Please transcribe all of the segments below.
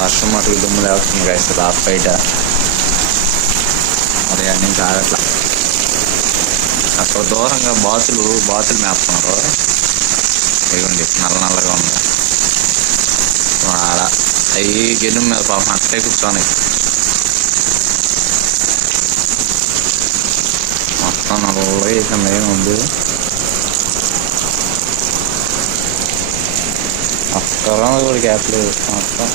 వర్షం మటుకు దుమ్ము లేస్తుంది గైస్ రాప్ బయట. ఉదయం అన్నీ ఆగట్లా అక్కడ దూరంగా బాతులు బాతులు మేపుతున్నారు. ఇవ్వండి నల్ల నల్లగా ఉంది. ఆడ అవి గెలుం మీద పాపం అట్లే కూర్చొని. మొత్తం నల్ల వేసింది ఏముంది అక్కడ కూడా గ్యాప్ లేదు. మొత్తం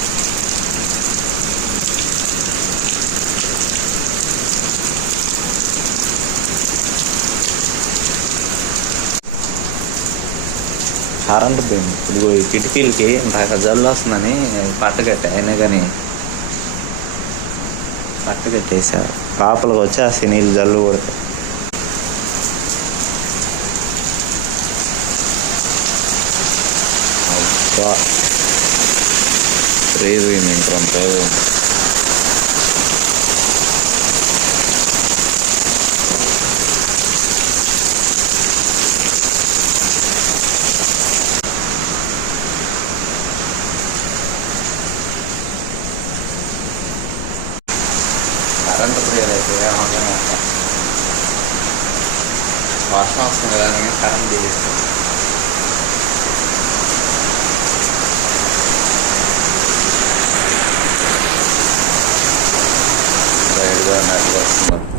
కరెంట్ పోయింది ఇదిగో ఈ కిటికీలకి ఇంత జల్లు వస్తుందని పట్ట అయినా కానీ పట్ట కట్టేసా వచ్చి ఆ నీళ్ళు జల్లు కొడతాయి అబ్బా. entrepreneurship ya orangnya apa bahasa pengelolanya sekarang di desa. Saya juga nak buat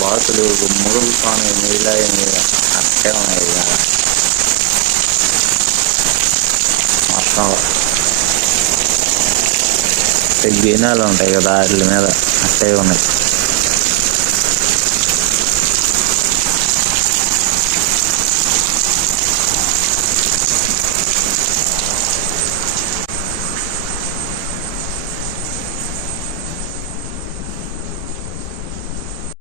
బాతులు మురుగుతాను నీళ్ళ అట్టే ఉన్నాయి కదా మొత్తం గినాలు ఉంటాయి కదా వాటి మీద అట్టే ఉన్నాయి.